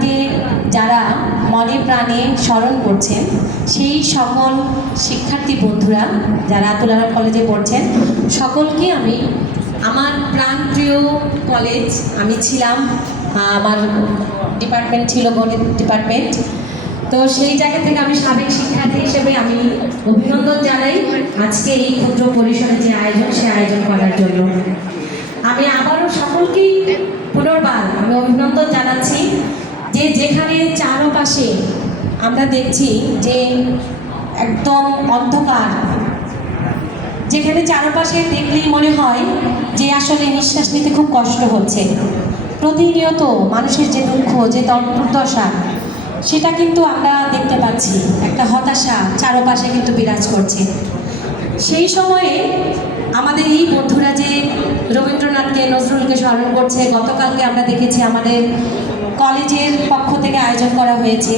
রবীন্দ্রনাথকে যারা মনে প্রাণে স্মরণ করছেন, সেই সকল শিক্ষার্থী বন্ধুরা যারা তুলারাম কলেজে পড়ছেন, সকলকে আমি আমার প্রাণপ্রিয় কলেজ, আমি ছিলাম আমার ডিপার্টমেন্ট ছিল গণিত ডিপার্টমেন্ট তো সেই জায়গা থেকে আমি সাবেক শিক্ষার্থী হিসেবে আমি অভিনন্দন জানাই আজকে এই ক্ষুদ্র পরিসরে যে আয়োজন, সে আয়োজন করার জন্য। আমি আবারও সকলকেই পুনর্বার আমি অভিনন্দন জানাচ্ছি। যে যেখানে চারপাশে আমরা দেখছি যে একদম অন্ধকার, যেখানে চারপাশে দেখলেই মনে হয় যে আসলে নিঃশ্বাস নিতে খুব কষ্ট হচ্ছে। প্রতিনিয়ত মানুষের যে দুঃখ, যে দর- দুর্দশা, সেটা কিন্তু আমরা দেখতে পাচ্ছি। একটা হতাশা চারপাশে কিন্তু বিরাজ করছে। সেই সময়ে আমাদের এই বন্ধুরা যে রবীন্দ্রনাথকে, নজরুলকে স্মরণ করছে, গতকালকে আমরা দেখেছি আমাদের কলেজের পক্ষ থেকে আয়োজন করা হয়েছে।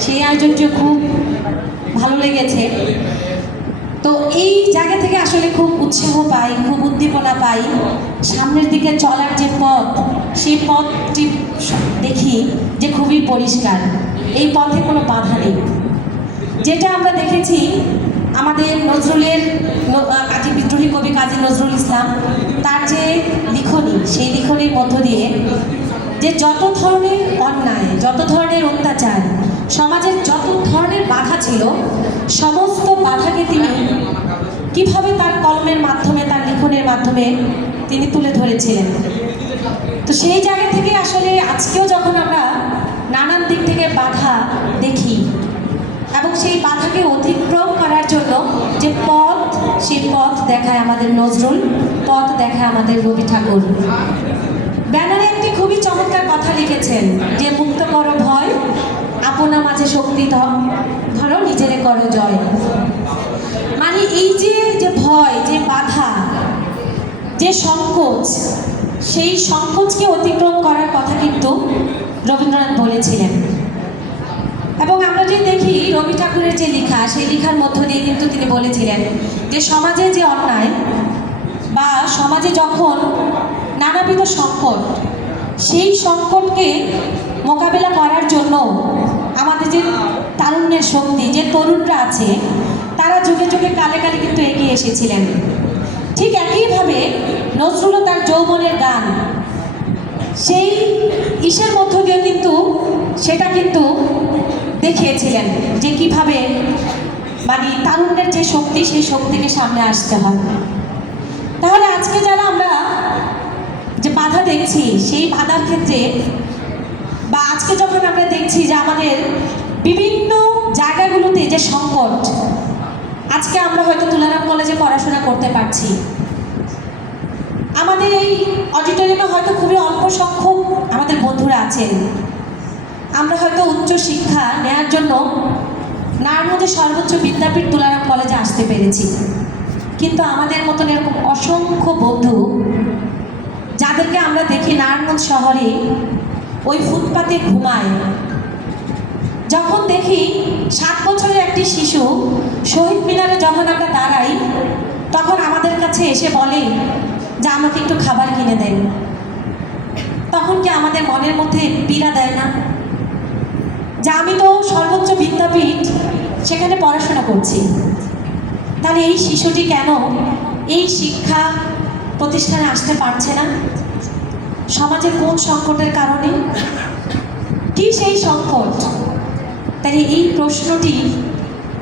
সেই আয়োজনটি খুব ভালো লেগেছে। তো এই জায়গা থেকে আসলে খুব উৎসাহ পাই, খুব উদ্দীপনা পাই। সামনের দিকে চলার যে পথ, সেই পথটি দেখি যে খুবই পরিষ্কার। এই পথে কোনো বাধা নেই। যেটা আমরা দেখেছি, আমাদের নজরুলের কাজী বিদ্রোহী কবি কাজী নজরুল ইসলাম, তার যে লিখনী, সেই লিখনির মধ্য দিয়ে যে যত ধরনের অন্যায়, যত ধরনের অত্যাচার, সমাজের যত ধরনের বাধা ছিল, সমস্ত বাধাকে তিনি কীভাবে তার কলমের মাধ্যমে, তার লিখনের মাধ্যমে তিনি তুলে ধরেছিলেন? তো সেই জায়গা থেকে আসলে আজকেও যখন আমরা নানান দিক থেকে বাধা দেখি, এবং সেই বাধাকে অতিক্রম জন্য যে পথ, সেই পথ দেখায় আমাদের নজরুল, পথ দেখায় আমাদের রবি ঠাকুর। ব্যানারে একটি খুবই চমৎকার কথা লিখেছেন, যে মুক্ত করো ভয়, আপনা মাঝে শক্তি ধরো নিজেরে করো জয়। মানে এই যে যে ভয়, যে বাধা, যে সংকোচ, সেই সংকোচকে অতিক্রম করার কথা কিন্তু রবীন্দ্রনাথ বলেছিলেন। এবং আমরা রবি ঠাকুরের যে লেখা, সেই লেখার মধ্য দিয়ে কিন্তু তিনি বলেছিলেন যে সমাজে যে অন্যায় বা সমাজে যখন নানাবিধ সংকট, সেই সংকটকে মোকাবেলা করার জন্য আমাদের যে তারুণ্যের শক্তি, যে তরুণরা আছে, তারা যুগে যুগে কালে কালে কিন্তু এগিয়ে এসেছিলেন। ঠিক একইভাবে নজরুলও তার যৌবনের গান, সেই ইসের মধ্য দিয়ে কিন্তু সেটা কিন্তু দেখিয়েছিলেন যে কীভাবে মানে তারুণ্যের যে শক্তি, সেই শক্তিকে সামনে আসতে হয়। তাহলে আজকে যারা আমরা যে বাধা দেখছি, সেই বাধার ক্ষেত্রে বা আজকে যখন আমরা দেখছি যে আমাদের বিভিন্ন জায়গাগুলোতে যে সংকট, আজকে আমরা হয়তো তুলারাম কলেজে পড়াশোনা করতে পারছি। আমাদের এই অডিটোরিয়ামে হয়তো খুবই অল্প সংখ্যক আমাদের বন্ধুরা আছেন। আমরা হয়তো উচ্চ শিক্ষা নেওয়ার জন্য নারায়ণগঞ্জে সর্বোচ্চ বিদ্যাপীঠ তুলারাম কলেজে আসতে পেরেছি। কিন্তু আমাদের মতন এরকম অসংখ্য বন্ধু যাদেরকে আমরা দেখি নারায়ণগঞ্জ শহরে ওই ফুটপাতে ঘুমায়। যখন দেখি সাত বছরের একটি শিশু শহীদ মিনারে যখন আমরা দাঁড়াই, তখন আমাদের কাছে এসে বলে যে, আমাকে একটু খাবার কিনে দেন। তখন কি আমাদের মনের মধ্যে পীড়া দেয় না? যে আমি তো সর্বোচ্চ বিদ্যাপীঠ সেখানে পড়াশোনা করছি। তাহলে এই শিশুটি কেন এই শিক্ষা প্রতিষ্ঠানে আসতে পারছে না? সমাজের কোন সংকটের কারণে? কি সেই সংকট? তাই এই প্রশ্নটি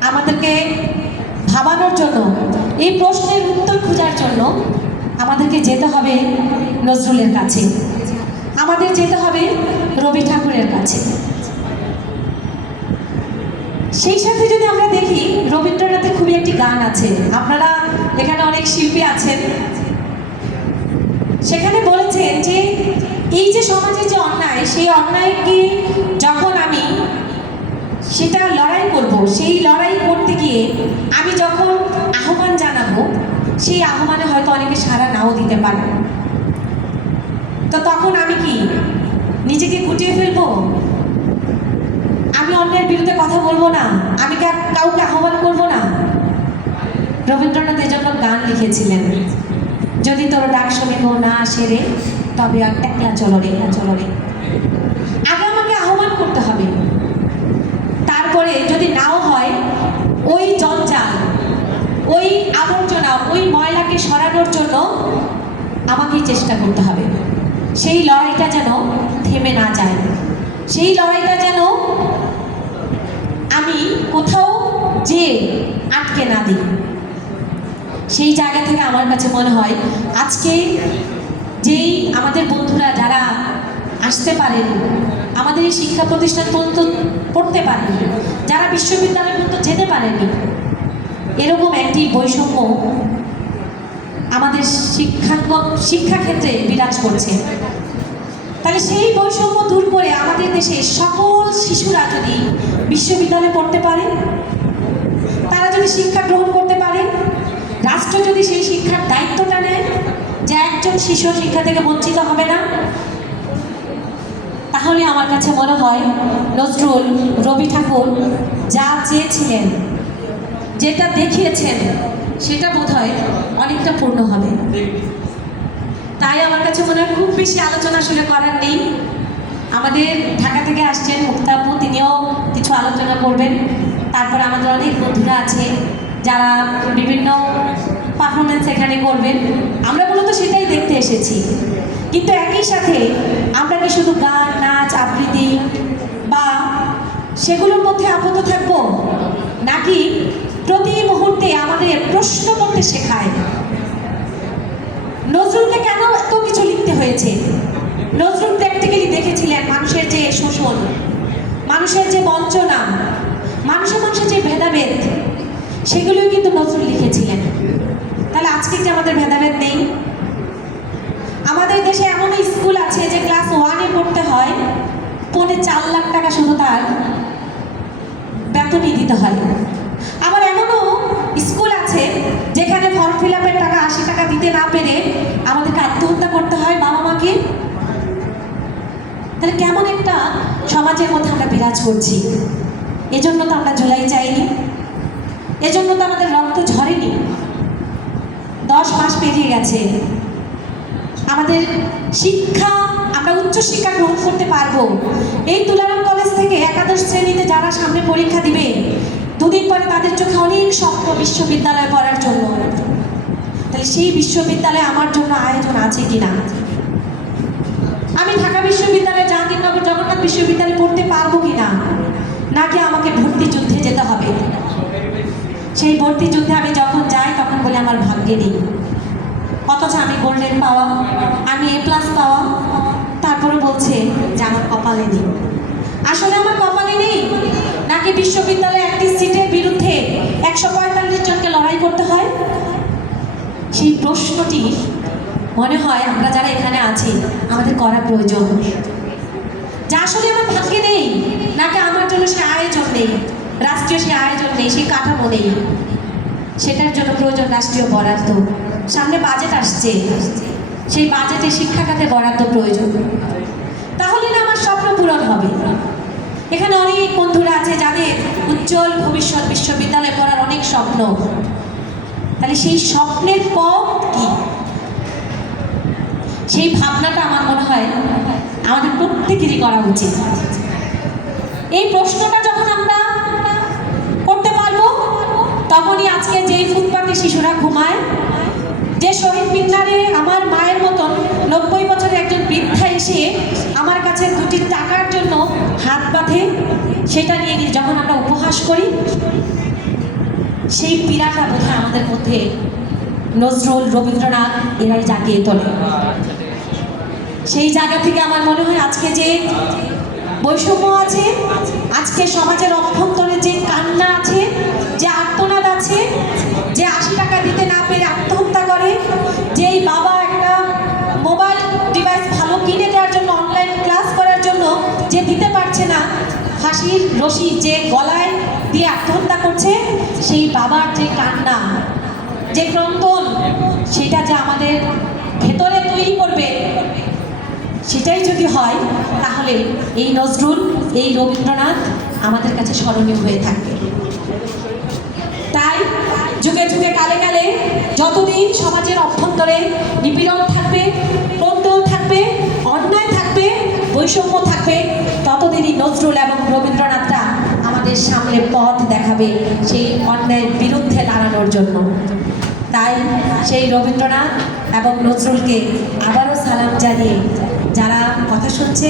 আমাদেরকে ভাবানোর জন্য, এই প্রশ্নের উত্তর খোঁজার জন্য আমাদেরকে যেতে হবে নজরুলের কাছে। আমাদের যেতে হবে রবি ঠাকুরের কাছে। সেই সাথে যদি আমরা দেখি, রবীন্দ্রনাথের খুবই একটি গান আছে। আপনারা এখানে অনেক শিল্পী আছেন। সেখানে বলেছেন যে, এই যে সমাজে যে অন্যায়, সেই অন্যায়কে যখন আমি সেটা লড়াই করব, সেই লড়াই করতে গিয়ে আমি যখন আহ্বান জানাব, সেই আহ্বানে হয়তো অনেকে সাড়া নাও দিতে পারে। তো তখন আমি কি নিজেকে গুটিয়ে ফেলব? আমি অন্যের বিরুদ্ধে কথা বলব না। আমি কাউকে আহ্বান করব না। রবীন্দ্রনাথ এজন্য গান লিখেছিলেন। যদি তোর ডাক শুনে গো না আসে রে, তবে আর একলা চলো রে না চলো রে। আগে আমাকে আহ্বান করতে হবে। তারপরে যদি নাও হয়, ওই জঞ্জাল, ওই আবর্জনা, ওই ময়লাকে সরানোর জন্য আমাকেই চেষ্টা করতে হবে। সেই লড়াইটা যেন থেমে না যায়। সেই লড়াইটা যেন আমি কোথাও যে আটকে না দিই। সেই জায়গা থেকে আমার কাছে মনে হয়, আজকে যেই আমাদের বন্ধুরা যারা আসতে পারেন, আমাদের এই শিক্ষা প্রতিষ্ঠান পর্যন্ত পড়তে পারেন, যারা বিশ্ববিদ্যালয় পর্যন্ত যেতে পারেনি, এরকম একটি বৈষম্য আমাদের শিক্ষা শিক্ষাক্ষেত্রে বিরাজ করছে। তাহলে সেই বৈষম্য দূর করে আমাদের দেশে সকল শিশুরা যদি বিশ্ববিদ্যালয়ে পড়তে পারে, তারা যদি শিক্ষা গ্রহণ করতে পারে, রাষ্ট্র যদি সেই শিক্ষার দায়িত্বটা নেয় যে একজন শিশু শিক্ষা থেকে বঞ্চিত হবে না, তাহলে আমার কাছে মনে হয় নজরুল রবি ঠাকুর যা চেয়েছিলেন, যেটা দেখিয়েছেন, সেটা বোধ হয় অনেকটা পূর্ণ হবে। তাই আমার কাছে মনে হয় খুব বেশি আলোচনা আসলে করার নেই। আমাদের ঢাকা থেকে আসছেন মুক্তাপু তিনিও কিছু আলোচনা করবেন। তারপর আমাদের অনেক বন্ধুরা আছে যারা বিভিন্ন পারফরমেন্স এখানে করবেন। আমরা মূলত সেটাই দেখতে এসেছি। কিন্তু একই সাথে আমরা কি শুধু গান, নাচ, আবৃত্তি বা সেগুলোর মধ্যে আবদ্ধ থাকব? নাকি প্রতি মুহূর্তে আমাদের প্রশ্ন করতে শেখায়? নজরুলকে কেন হয়েছে। নজরুল প্র্যাকটিক্যালি দেখেছিলেন মানুষের যে শোষণ, মানুষের যে বঞ্চনা মানুষের মানুষের যে ভেদাভেদ, সেগুলোই কিন্তু নজরুল লিখেছিলেন। তাহলে আজকে কি আমাদের ভেদাভেদ নেই? আমাদের দেশে এমন স্কুল আছে যে ক্লাস ওয়ানে পড়তে হয়, পৌনে চার লাখ টাকা শুধু তার বেতনই দিতে হয়। আবার এমনও স্কুল আছে যেখানে ফর্ম ফিল আপের টাকা আশি টাকা দিতে না পেরে আমাদেরকে আত্মহত্যা করতে হয় বাবা মাকে তাহলে কেমন একটা সমাজের মধ্যে আমরা বিরাজ করছি? এজন্য তো আমরা জুলাই চাইনি। এজন্য তো আমাদের রক্ত ঝরেনি। দশ মাস পেরিয়ে গেছে। আমাদের শিক্ষা, আমরা উচ্চশিক্ষা গ্রহণ করতে পারব। এই তুলারাম কলেজ থেকে একাদশ শ্রেণীতে যারা সামনে পরীক্ষা দিবে, দুদিন পরে তাদের চোখে অনেক স্বপ্ন বিশ্ববিদ্যালয়ে পড়ার জন্য। তাহলে সেই বিশ্ববিদ্যালয়ে আমার জন্য আয়োজন আছে কিনা? আমি ঢাকা বিশ্ববিদ্যালয়ে জাহাঙ্গীরনগর জগন্নাথ বিশ্ববিদ্যালয়ে পড়তে পারব কিনা? নাকি আমাকে ভর্তি যুদ্ধে যেতে হবে? সেই ভর্তি যুদ্ধে আমি যখন যাই, তখন বলে, আমার ভাগ্যে নেই। অথচ আমি গোল্ডেন পাওয়া, আমি এ প্লাস পাওয়া। তারপরে বলছে যে, আমার কপালে নেই। আসলে আমার কপালে নেই? নাকি বিশ্ববিদ্যালয়ে একটি সিটের বিরুদ্ধে একশো পঁয়তাল্লিশ জনকে লড়াই করতে হয়? সেই প্রশ্নটি মনে হয় আমরা যারা এখানে আছি, আমাদের করা প্রয়োজন। যা আসলে আমার ভাগ্যে নেই, নাকি আমার জন্য সে আয়োজন নেই, রাষ্ট্রীয় সে আয়োজন নেই সেই কাঠামো নেই। সেটার জন্য প্রয়োজন রাষ্ট্রীয় বরাদ্দ। সামনে বাজেট আসছে। সেই বাজেটে শিক্ষা খাতে বরাদ্দ প্রয়োজন। তাহলে না আমার স্বপ্ন পূরণ হবে। এখানে অনেক বন্ধুরা আছে যাদের উজ্জ্বল ভবিষ্যৎ বিশ্ববিদ্যালয়ে পড়ার অনেক স্বপ্ন। তাহলে সেই স্বপ্নের পথ কি? সেই ভাবনাটা আমার মনে হয়, আমাদের প্রত্যেকেরই করা উচিত। এই প্রশ্নটা যখন আমরা করতে পারব, তখনই আজকে যেই ফুটপাতে শিশুরা ঘুমায়, যে শহীদ মিনারে আমার মায়ের মতন নব্বই বছরের একজন বৃদ্ধা এসে আমার কাছে দুটি টাকার জন্য হাত বাঁধে, সেটা নিয়ে গিয়ে যখন আমরা উপহাস করি, সেই পীড়াটা বোধহয় আমাদের মধ্যে নজরুল রবীন্দ্রনাথ এরাই জাগিয়ে তোলে। সেই জায়গা থেকে আমার মনে হয় আজকে যে বৈষম্য আছে, আজকে সমাজের অভ্যন্তরে যে কান্না আছে, যে আর্তনাদ আছে, যে আশি টাকা দিতে না পেরে আত্মহত্যা করে যেই বাবা একটা মোবাইল ডিভাইস ভালো কিনে দেওয়ার জন্য অনলাইন ক্লাস করার জন্য যে দিতে পারছে না ফাঁসির রশি যে গলায় দিয়ে আত্মহত্যা করছে, সেই বাবার যে কান্না, যে ক্রন্দন, সেটা যে আমাদের ভেতরে তৈরি করবে সেটাই যদি হয়, তাহলে এই নজরুল, এই রবীন্দ্রনাথ আমাদের কাছে স্মরণীয় হয়ে থাকবে। তাই যুগে যুগে কালে কালে যতদিন সমাজের অভ্যন্তরে নিপীড়ন থাকবে কোন্দল থাকবে, অন্যায় থাকবে, বৈষম্য থাকবে, ততদিনই নজরুল এবং রবীন্দ্রনাথরা আমাদের সামনে পথ দেখাবে সেই অন্যায়ের বিরুদ্ধে দাঁড়ানোর জন্য। তাই সেই রবীন্দ্রনাথ এবং নজরুলকে আবারও সালাম জানিয়ে যারা কথা শুনছে,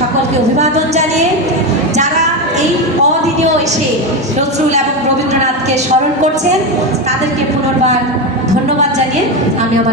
সকলকে অভিবাদন জানিয়ে যারা এই অদিনেও এসে নজরুল এবং রবীন্দ্রনাথকে স্মরণ করছেন, তাদেরকে পুনর্বার ধন্যবাদ জানিয়ে আমি আমার